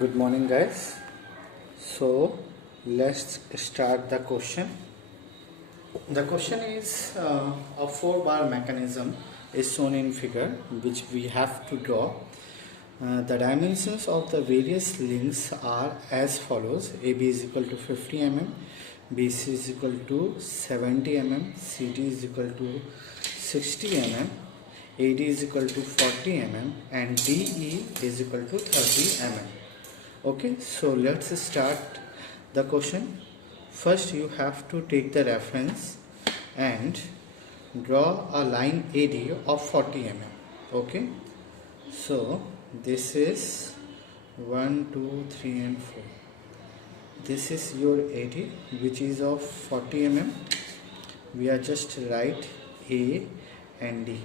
Good morning, guys. So let's start the question. The question is a 4-bar mechanism is shown in figure which we have to draw. The dimensions of the various links are as follows: AB is equal to 50 mm, BC is equal to 70 mm, CD is equal to 60 mm, AD is equal to 40 mm, and DE is equal to 30 mm. Okay, so let's start the question. First, you have to take the reference and draw a line AD of 40 mm. Okay, so this is 1, 2, 3, and 4. This is your AD, which is of 40 mm. We are just write A and D.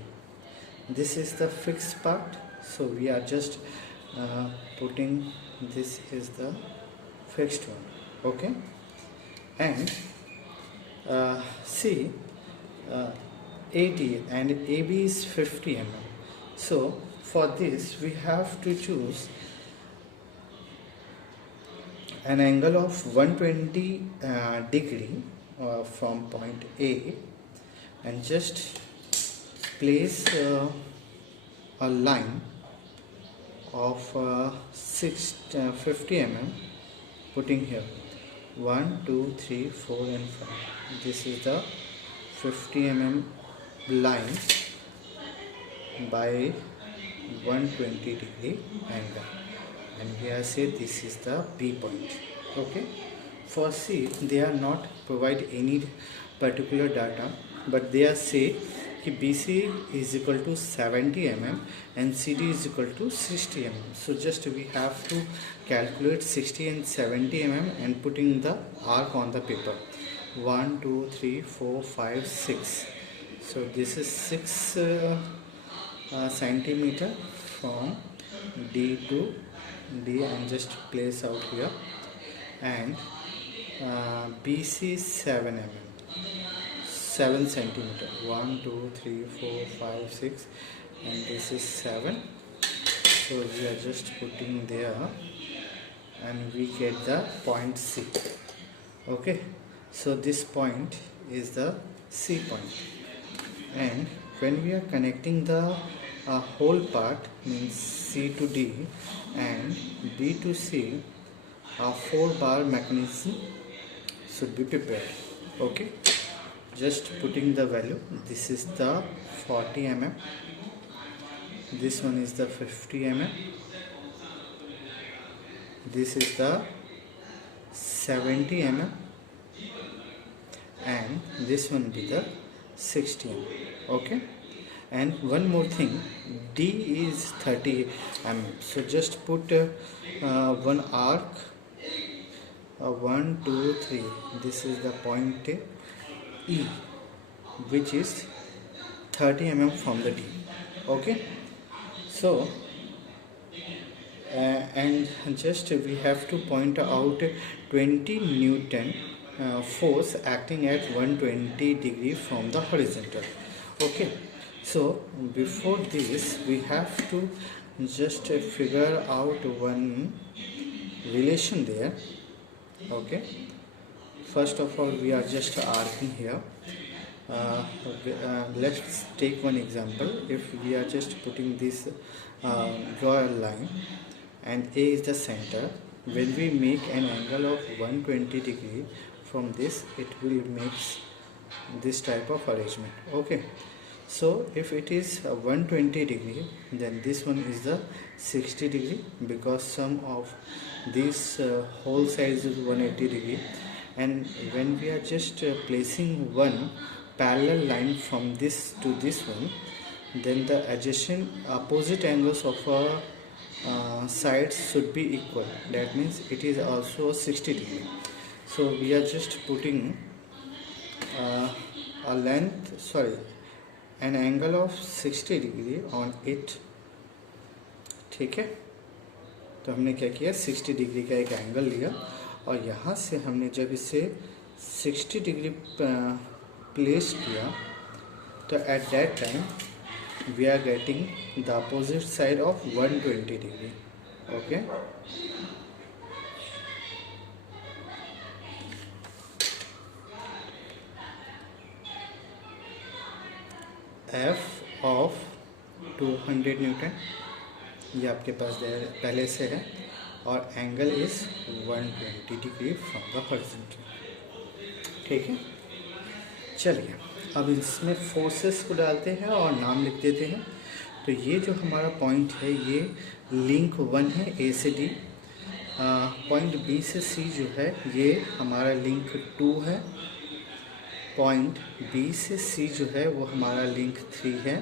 This is the fixed part, so we are just putting this is the fixed one. Okay, and see, AD and AB is 50 mm. So for this we have to choose an angle of 120 degree from point A, and just place a line of 50 mm, putting here 1, 2, 3, 4, and 5. This is the 50 mm line by 120 degree angle, and here say this is the B point. Okay, for C they are not provide any particular data, but they are say कि BC is equal to 70 mm and CD is equal to 60 mm. So just we have to calculate 60 and 70 mm and putting the arc on the paper. 1, 2, 3, 4, 5, 6. So this is 6 centimeter from D to D, and just place out here, and BC is 7 mm. 7 centimeter. 1, 2, 3, 4, 5, 6, and this is 7. So we are just putting there, and we get the point C. Okay, so this point is the C point, and when we are connecting the whole part, means C to D and D to C, a 4-bar mechanism should be prepared. Okay, just putting the value. This is the 40 mm, this one is the 50 mm, this is the 70 mm, and this one be the 60 mm. Okay, and one more thing, D is 30 mm, so just put one arc, 1, 2, 3. This is the point E, which is 30 mm from the D. Okay, so and just we have to point out 20 Newton force acting at 120 degree from the horizontal. Okay, so before this we have to just figure out one relation there. Okay, first of all we are just arcing here. Let's take one example. If we are just putting this draw a line, and A is the center, when we make an angle of 120 degree from this, it will make this type of arrangement. Okay, so if it is 120 degree, then this one is the 60 degree, because sum of this whole size is 180 degree, and when we are just placing one parallel line from this to this one, then the adjacent opposite angles of a sides should be equal. That means it is also 60 degree. So we are just putting an angle of 60 degree on it. ठीक है, तो हमने क्या किया, 60 degree का एक angle लिया, और यहाँ से हमने जब इसे 60 डिग्री प्लेस किया, तो at that time we are getting the opposite side of 120 degree. Okay. F of 200 Newton, ये आपके पास पहले से है, और angle is 120 degree from the horizontal. ठीक है, चलिए अब इसमें फोर्सेस को डालते हैं और नाम लिख देते हैं। तो ये जो हमारा पॉइंट है ये लिंक 1 है ए से डी, पॉइंट बी से सी जो है ये हमारा लिंक 2 है, पॉइंट बी से सी जो है वो हमारा लिंक 3 है,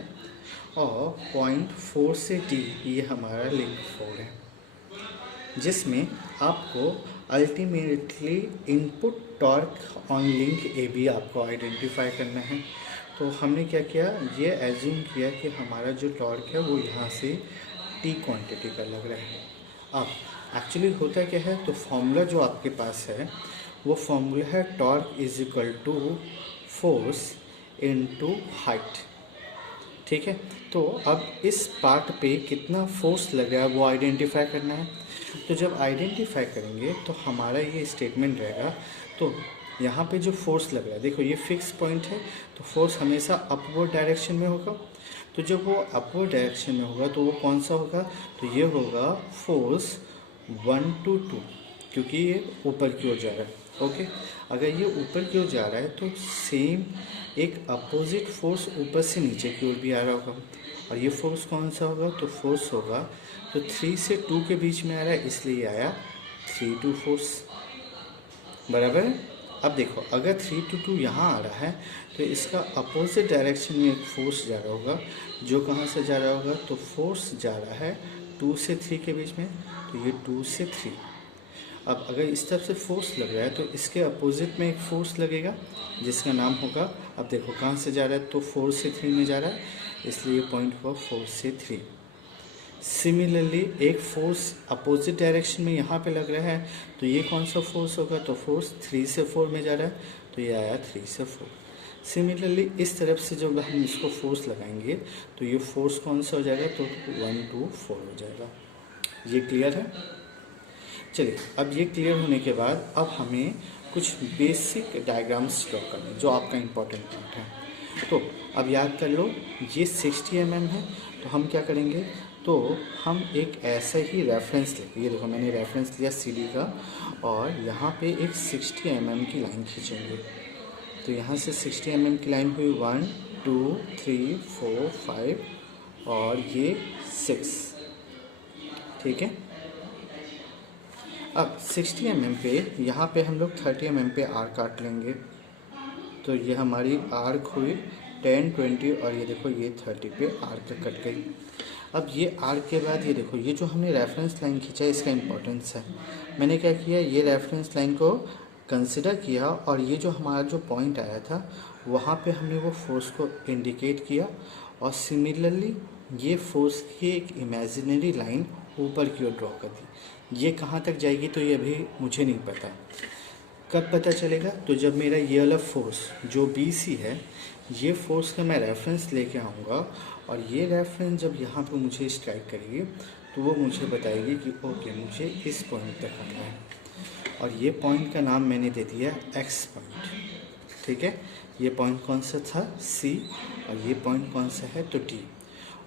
और पॉइंट 4 से डी ये हमारा लिंक 4 है, जिसमें आपको ultimately input torque on link A B आपको आइडेंटिफाई करना है। तो हमने क्या किया, ये एज्यूम किया कि हमारा जो टॉर्क है वो यहाँ से टी क्वांटिटी का लग रहा है। अब एक्चुअली होता क्या है, तो फॉर्मूला जो आपके पास है वो फॉर्मूला है torque is equal to force into height. ठीक है, तो अब इस पार्ट पे कितना फोर्स लग रहा है वो आइडेंटिफाई करना है। तो जब आइडेंटिफाई करेंगे तो हमारा ये स्टेटमेंट रहेगा, तो यहाँ पे जो फोर्स लग रहा है, देखो ये फिक्स पॉइंट है, तो फोर्स हमेशा अपवर्ड डायरेक्शन में होगा। तो जब वो अपवर्ड डायरेक्शन में होगा तो वो कौन सा होगा, तो ये होगा फोर्स 1 to 2, क्योंकि ये ऊपर की ओर जा रहा है। ओके, अगर ये ऊपर की ओर जा रहा है तो सेम एक अपोजिट फोर्स ऊपर से नीचे की ओर भी आ रहा होगा, और ये फोर्स कौन सा होगा, तो फोर्स होगा, तो 3 से 2 के बीच में आ रहा है इसलिए आया 3 to फोर्स, बराबर है। अब देखो अगर 3 to 2 यहाँ आ रहा है तो इसका अपोजिट डायरेक्शन में एक फोर्स जा रहा होगा, जो कहाँ से जा रहा होगा, तो फोर्स जा रहा है 2 से 3 के बीच में, तो ये 2 से 3। अब अगर इस तरफ से फोर्स लग रहा है तो इसके अपोजिट में एक फोर्स लगेगा जिसका नाम होगा, अब देखो कहाँ से जा रहा है, तो 4 से 3 में जा रहा है, इसलिए पॉइंट हुआ 4 से 3। सिमिलरली एक फोर्स अपोजिट डायरेक्शन में यहाँ पे लग रहा है, तो ये कौन सा फोर्स होगा, तो फोर्स 3 से 4 में जा रहा है, तो ये आया 3 से 4। सिमिलरली इस तरफ से जब हम इसको फोर्स लगाएंगे तो ये फोर्स कौन सा हो जाएगा, तो 1 to 4 हो जाएगा। ये क्लियर है। चलिए अब ये क्लियर होने के बाद अब हमें कुछ बेसिक डायग्राम्स ड्रॉ करने जो आपका इम्पोर्टेंट पार्ट है। तो अब याद कर लो ये 60 mm है, तो हम क्या करेंगे, तो हम एक ऐसा ही रेफरेंस लेंगे, ये देखो मैंने रेफरेंस लिया CD का, और यहाँ पे एक 60 mm की लाइन खींचेंगे। तो यहाँ से 60 mm की लाइन हुई 1 2 3 4 5 और ये 6। ठीक है, अब 60 mm पे यहाँ पे हम लोग 30 mm पे आर्क काट लेंगे। तो ये हमारी आर्क हुई 10 20 और ये देखो ये 30 पे आर्क कट गई। अब ये आर्क के बाद ये देखो ये जो हमने रेफरेंस लाइन खींचा इसका इम्पोर्टेंस है। मैंने क्या किया, ये रेफरेंस लाइन को कंसिडर किया और ये जो हमारा जो पॉइंट आया था वहाँ पे हमने वो फोर्स को इंडिकेट किया, और सिमिलरली ये फोर्स की एक इमेजिनरी लाइन ऊपर की ओर ड्रॉ कर दी। ये कहाँ तक जाएगी तो ये अभी मुझे नहीं पता, कब पता चलेगा, तो जब मेरा ये वाला फोर्स जो BC है ये फोर्स का मैं रेफरेंस लेके आऊँगा, और ये रेफरेंस जब यहाँ पे मुझे स्ट्राइक करेगी तो वो मुझे बताएगी कि ओके मुझे इस पॉइंट तक आना है, और ये पॉइंट का नाम मैंने दे दिया X पॉइंट। ठीक है, ये पॉइंट कौन सा था C, और ये पॉइंट कौन सा है तो D,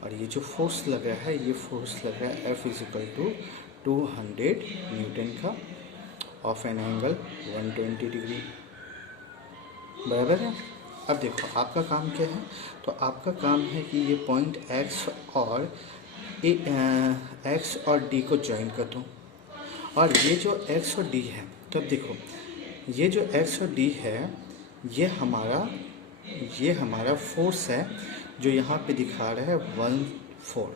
और ये जो फोर्स लग रहा है ये फोर्स लग रहा है F = 200 न्यूटन का ऑफ एन एंगल 120 डिग्री, बराबर है। अब देखो आपका काम क्या है, तो आपका काम है कि ये पॉइंट X और D को ज्वाइन कर दूँ, और ये जो X और D है, तो अब देखो ये जो X और D है ये हमारा फोर्स है जो यहाँ पे दिखा रहा है 1 4।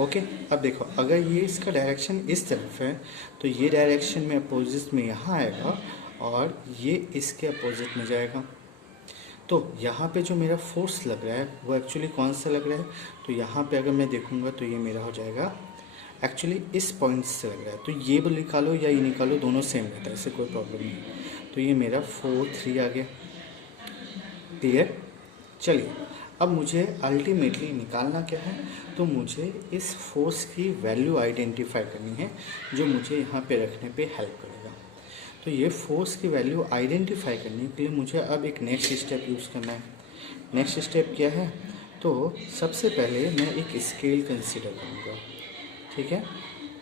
ओके, अब देखो अगर ये इसका डायरेक्शन इस तरफ है तो ये डायरेक्शन में अपोजिट में यहाँ आएगा और ये इसके अपोजिट में जाएगा। तो यहाँ पे जो मेरा फोर्स लग रहा है वो एक्चुअली कौन सा लग रहा है, तो यहाँ पे अगर मैं देखूँगा तो ये मेरा हो जाएगा एक्चुअली इस पॉइंट से लग रहा है, तो ये भी निकालो या ये निकालो दोनों सेम रहता है, इससे कोई प्रॉब्लम नहीं। तो ये मेरा 4 3 आ गया। क्लियर। चलिए अब मुझे अल्टीमेटली निकालना क्या है, तो मुझे इस फोर्स की वैल्यू आइडेंटिफाई करनी है जो मुझे यहाँ पे रखने पे हेल्प करेगा। तो ये फोर्स की वैल्यू आइडेंटिफाई करने के लिए मुझे अब एक नेक्स्ट स्टेप यूज़ करना है। नेक्स्ट स्टेप क्या है? तो सबसे पहले मैं एक स्केल कंसिडर करूँगा। ठीक है,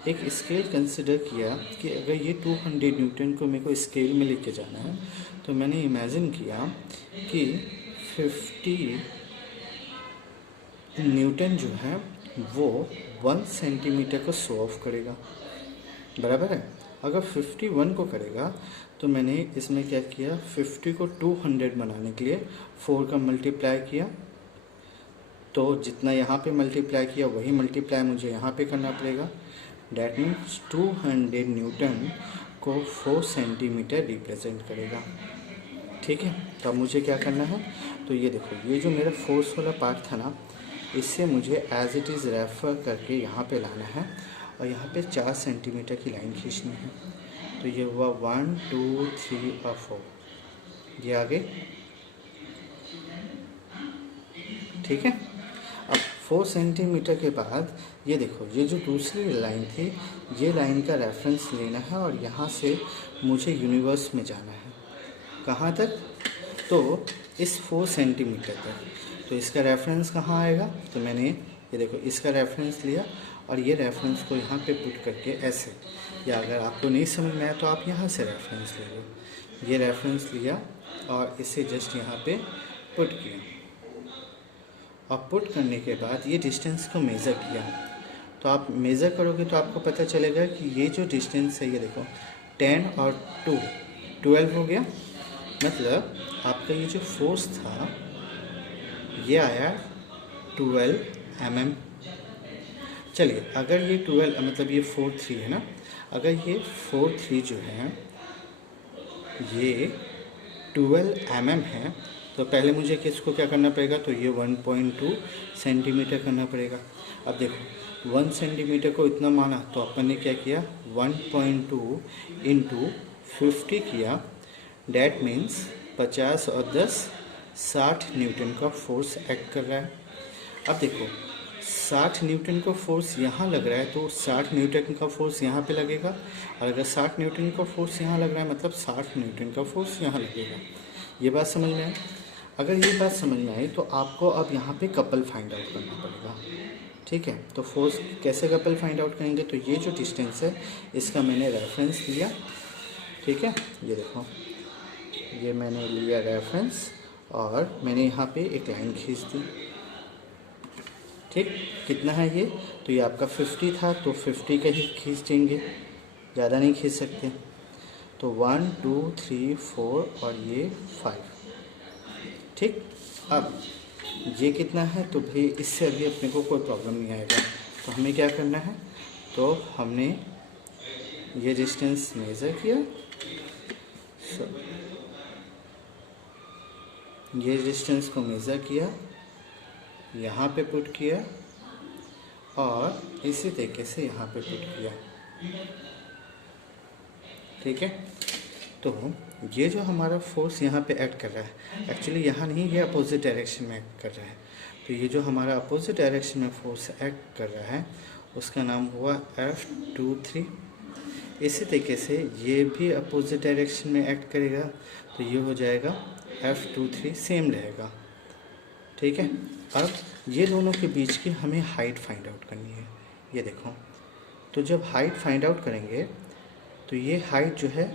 एक स्केल कंसिडर किया कि अगर ये 200 न्यूटन को मेरे को स्केल में लेके जाना है, तो मैंने इमेजिन किया कि 50 न्यूटन जो है वो 1 सेंटीमीटर को शो ऑफ करेगा, बराबर है। अगर 51 को करेगा तो मैंने इसमें क्या किया, 50 को 200 बनाने के लिए 4 का मल्टीप्लाई किया, तो जितना यहाँ पे मल्टीप्लाई किया वही मल्टीप्लाई मुझे यहाँ पे करना पड़ेगा। डैट मीन्स 200 न्यूटन को 4 सेंटीमीटर रिप्रेजेंट करेगा। ठीक है, तो अब मुझे क्या करना है, तो ये देखो, ये जो मेरा फोर्स वाला पार्ट था ना, इससे मुझे एज इट इज़ रेफर करके यहाँ पे लाना है और यहाँ पे 4 सेंटीमीटर की लाइन खींचनी है। तो ये हुआ 1 2 3 और 4, ये आगे। ठीक है, अब 4 सेंटीमीटर के बाद ये देखो, ये जो दूसरी लाइन थी, ये लाइन का रेफरेंस लेना है और यहाँ से मुझे यूनिवर्स में जाना है। कहाँ तक? तो इस 4 सेंटीमीटर तक। तो इसका रेफरेंस कहाँ आएगा? तो मैंने ये देखो इसका रेफरेंस लिया और ये रेफरेंस को यहाँ पे पुट करके ऐसे, या अगर आपको नहीं समझ में आया तो आप यहाँ से रेफरेंस ले लो। ये रेफरेंस लिया और इसे जस्ट यहाँ पे पुट किया, और पुट करने के बाद ये डिस्टेंस को मेज़र किया। तो आप मेज़र करोगे तो आपको पता चलेगा कि ये जो डिस्टेंस है, ये देखो 10 और 2 12 हो गया। मतलब आपका ये जो फोर्स था ये आया 12 mm। चलिए, अगर ये 12 मतलब ये 4 3 है ना, अगर ये 4 3 जो है ये 12 mm है, तो पहले मुझे किसको क्या करना पड़ेगा, तो ये 1.2 सेंटीमीटर करना पड़ेगा। अब देखो 1 सेंटीमीटर को इतना माना, तो अपन ने क्या किया, 1.2 इंटू 50 किया। डैट मीन्स 50 और 10 60 न्यूटन का फोर्स एक्ट कर रहा है। अब देखो 60 न्यूटन का फोर्स यहाँ लग रहा है, तो 60 न्यूटन का फोर्स यहाँ पे लगेगा, और अगर 60 न्यूटन का फोर्स यहाँ लग रहा है मतलब 60 न्यूटन का फोर्स यहाँ लगेगा। ये बात समझ में आई? अगर ये बात समझ में आई तो आपको अब यहाँ पे कपल फाइंड आउट करना पड़ेगा। ठीक है, तो फोर्स कैसे कपल फाइंड आउट करेंगे, तो ये जो डिस्टेंस है इसका मैंने रेफरेंस लिया। ठीक है, ये देखो, ये मैंने लिया रेफरेंस और मैंने यहाँ पे एक लाइन खींच दी। ठीक, कितना है ये, तो ये आपका 50 था, तो 50 का ही खींच देंगे, ज़्यादा नहीं खींच सकते। तो 1 2 3 4 और ये 5। ठीक, अब ये कितना है, तो भाई इससे अभी अपने को कोई प्रॉब्लम नहीं आएगा। तो हमें क्या करना है, तो हमने ये डिस्टेंस मेज़र किया, ये डिस्टेंस को मेज़र किया, यहाँ पे पुट किया और इसी तरीके से यहाँ पे पुट किया। ठीक है, तो ये जो हमारा फोर्स यहाँ पे एक्ट कर रहा है, एक्चुअली यहाँ नहीं, ये अपोजिट डायरेक्शन में एक्ट कर रहा है। तो ये जो हमारा अपोजिट डायरेक्शन में फोर्स एक्ट कर रहा है उसका नाम हुआ F23। इसी तरीके से ये भी अपोजिट डायरेक्शन में एक्ट करेगा, तो ये हो जाएगा F23, सेम रहेगा। ठीक है, अब ये दोनों के बीच की हमें हाइट फाइंड आउट करनी है। ये देखो, तो जब हाइट फाइंड आउट करेंगे तो ये हाइट जो है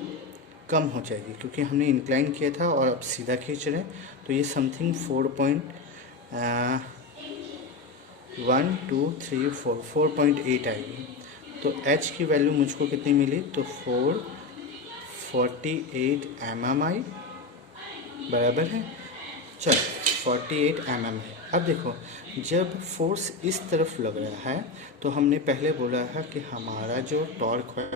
कम हो जाएगी, क्योंकि हमने इंक्लाइन किया था और अब सीधा खींच रहे हैं, तो ये समथिंग 4.8 आएगी। तो h की वैल्यू मुझको कितनी मिली, तो 448 mm आई, बराबर है। चल 48 mm है। अब देखो, जब फोर्स इस तरफ लग रहा है तो हमने पहले बोला है कि हमारा जो टॉर्क है